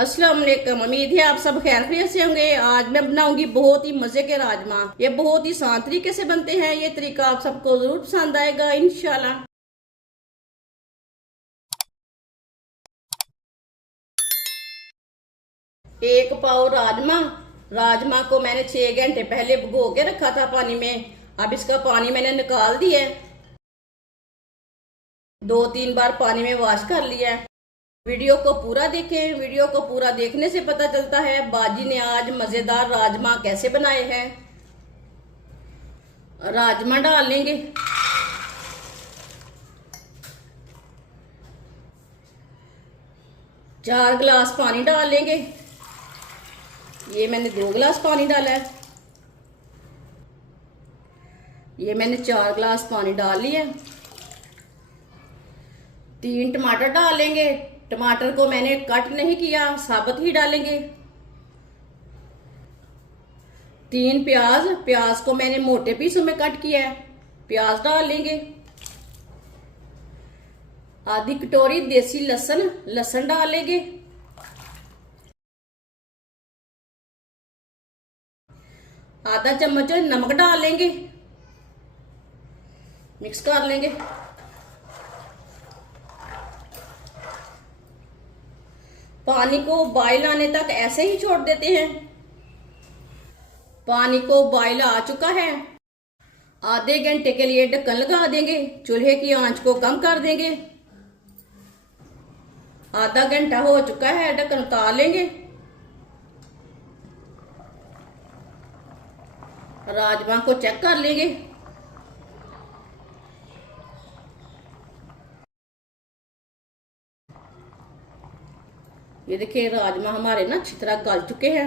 अस्सलाम वालेकुम। उम्मीद है आप सब खैरियत से होंगे। आज मैं बनाऊंगी बहुत ही मजे के राजमा। ये बहुत ही आसान तरीके से बनते हैं। ये तरीका आप सबको जरूर पसंद आएगा इंशाल्लाह। एक पाव राजमा। राजमा को मैंने 6 घंटे पहले भिगो के रखा था पानी में। अब इसका पानी मैंने निकाल दिया है। 2-3 बार पानी में वॉश कर लिया है। वीडियो को पूरा देखें। वीडियो को पूरा देखने से पता चलता है बाजी ने आज मजेदार राजमा कैसे बनाए हैं। राजमा डाल लेंगे। चार गिलास पानी डाल लेंगे। ये मैंने 2 गिलास पानी डाला है। ये मैंने 4 गिलास पानी डाल लिया। 3 टमाटर डाल लेंगे। टमाटर को मैंने कट नहीं किया, साबुत ही डालेंगे। 3 प्याज। प्याज को मैंने मोटे पीसों में कट किया है। प्याज डाल लेंगे। आधी कटोरी देसी लहसुन। लहसुन डाल लेंगे। आधा चम्मच नमक डाल लेंगे। मिक्स कर लेंगे। पानी को बॉयल आने तक ऐसे ही छोड़ देते हैं। पानी को बॉयल आ चुका है। आधे घंटे के लिए ढक्कन लगा देंगे। चूल्हे की आंच को कम कर देंगे। आधा घंटा हो चुका है। ढक्कन उतार लेंगे। राजमा को चेक कर लेंगे। ये देखिए राजमा हमारे ना अच्छी तरह गल चुके हैं।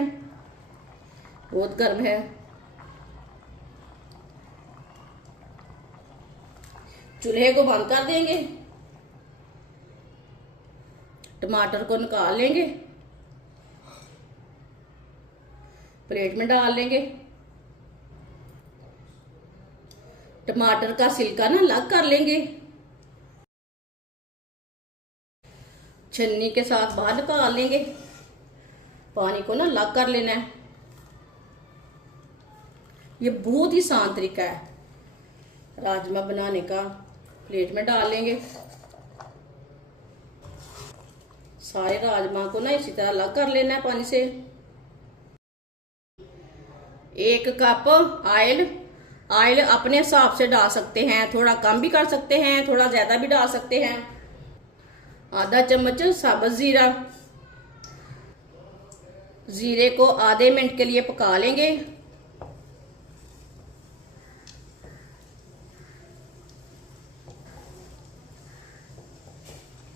बहुत गर्म है। चूल्हे को बंद कर देंगे। टमाटर को निकाल लेंगे। प्लेट में डाल लेंगे। टमाटर का छिलका ना अलग कर लेंगे। छन्नी के साथ बाहर निकाल लेंगे। पानी को ना अलग कर लेना है। ये बहुत ही आसान तरीका है राजमा बनाने का। प्लेट में डाल लेंगे। सारे राजमा को ना इसी तरह अलग कर लेना है पानी से। 1 कप ऑयल। ऑयल अपने हिसाब से डाल सकते हैं, थोड़ा कम भी कर सकते हैं, थोड़ा ज्यादा भी डाल सकते हैं। आधा चम्मच साबुत जीरा। जीरे को आधे मिनट के लिए पका लेंगे।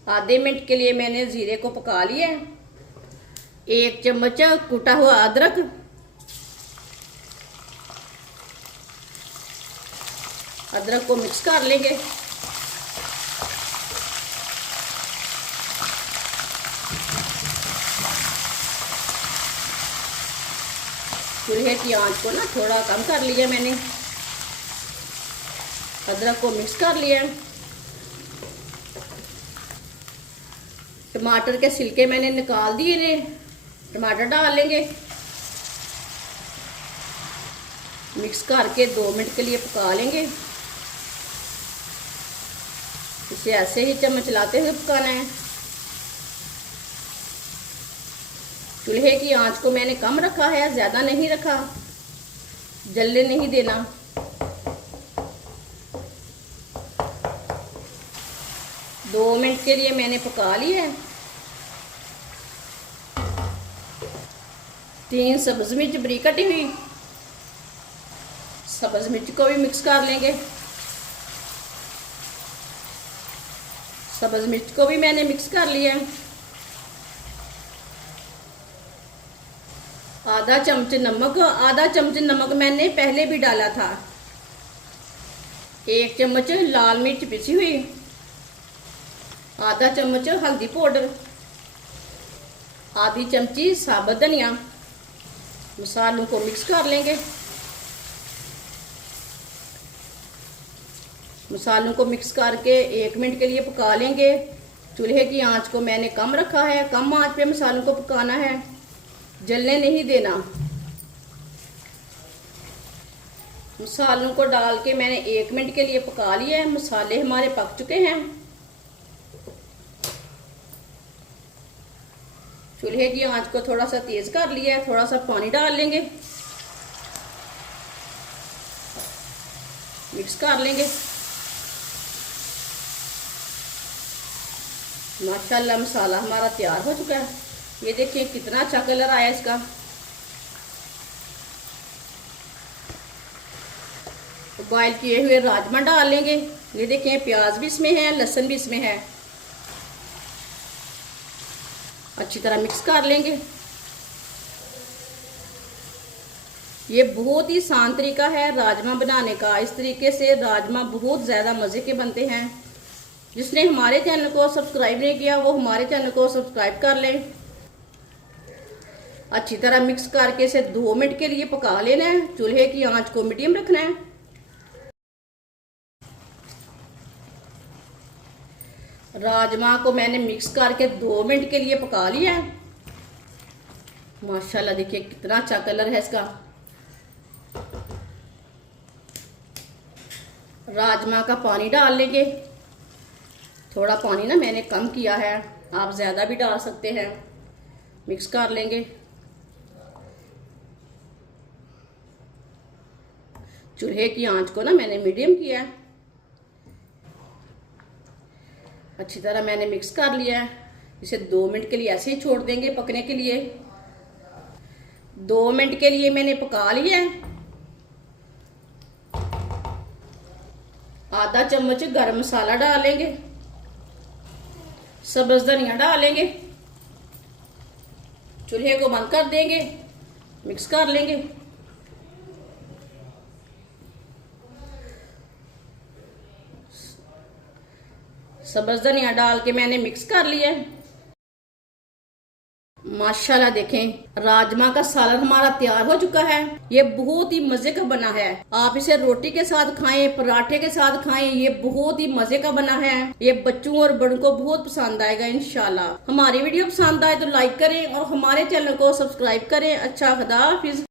आधे मिनट के लिए मैंने जीरे को पका लिया। 1 चम्मच कुटा हुआ अदरक। अदरक को मिक्स कर लेंगे। चूल्हे की आंच को ना थोड़ा कम कर लिया मैंने। अदरक को मिक्स कर लिया। टमाटर के छिलके मैंने निकाल दिए ने। टमाटर डाल लेंगे। मिक्स करके 2 मिनट के लिए पका लेंगे। इसे ऐसे ही चम्मच चलाते हुए पकाना है। चूल्हे की आंच को मैंने कम रखा है, ज्यादा नहीं रखा। जलने नहीं देना। दो मिनट के लिए मैंने पका लिया है। 3 सब्ज मिर्च बरीक कटी हुई। सब्ज मिर्च को भी मिक्स कर लेंगे। सब्ज मिर्च को भी मैंने मिक्स कर लिया है। आधा चम्मच नमक। आधा चम्मच नमक मैंने पहले भी डाला था। 1 चम्मच लाल मिर्च पिसी हुई। आधा चम्मच हल्दी पाउडर। आधी चमची साबुत धनिया। मसालों को मिक्स कर लेंगे। मसालों को मिक्स करके 1 मिनट के लिए पका लेंगे। चूल्हे की आंच को मैंने कम रखा है। कम आंच पे मसालों को पकाना है, जलने नहीं देना। मसालों को डाल के मैंने 1 मिनट के लिए पका लिया है। मसाले हमारे पक चुके हैं। चूल्हे की आंच को थोड़ा सा तेज कर लिया है। थोड़ा सा पानी डाल लेंगे, मिक्स कर लेंगे। माशाल्लाह मसाला हमारा तैयार हो चुका है। ये देखिए कितना अच्छा कलर आया इसका। बॉयल किए हुए राजमा डाल लेंगे। ये देखिए प्याज भी इसमें है, लहसुन भी इसमें है। अच्छी तरह मिक्स कर लेंगे। ये बहुत ही आसान तरीका है राजमा बनाने का। इस तरीके से राजमा बहुत ज़्यादा मज़े के बनते हैं। जिसने हमारे चैनल को सब्सक्राइब नहीं किया वो हमारे चैनल को सब्सक्राइब कर लें। अच्छी तरह मिक्स करके इसे 2 मिनट के लिए पका लेना है। चूल्हे की आंच को मीडियम रखना है। राजमा को मैंने मिक्स करके 2 मिनट के लिए पका लिया है। माशाल्लाह देखिए कितना अच्छा कलर है इसका। राजमा का पानी डाल लेंगे। थोड़ा पानी ना मैंने कम किया है, आप ज़्यादा भी डाल सकते हैं। मिक्स कर लेंगे। चूल्हे की आंच को ना मैंने मीडियम किया है। अच्छी तरह मैंने मिक्स कर लिया है। इसे 2 मिनट के लिए ऐसे ही छोड़ देंगे पकने के लिए। 2 मिनट के लिए मैंने पका लिया है। आधा चम्मच गरम मसाला डालेंगे, सब्ज धनिया डालेंगे। चूल्हे को बंद कर देंगे, मिक्स कर लेंगे। सब्ज धनिया डाल के मैंने मिक्स कर लिया है। माशाल्लाह देखें राजमा का सालन हमारा तैयार हो चुका है। ये बहुत ही मजे का बना है। आप इसे रोटी के साथ खाएं, पराठे के साथ खाएं। ये बहुत ही मजे का बना है। ये बच्चों और बड़ों को बहुत पसंद आएगा इंशाल्लाह। हमारी वीडियो पसंद आए तो लाइक करें और हमारे चैनल को सब्सक्राइब करें। अच्छा, खुदा हाफिज।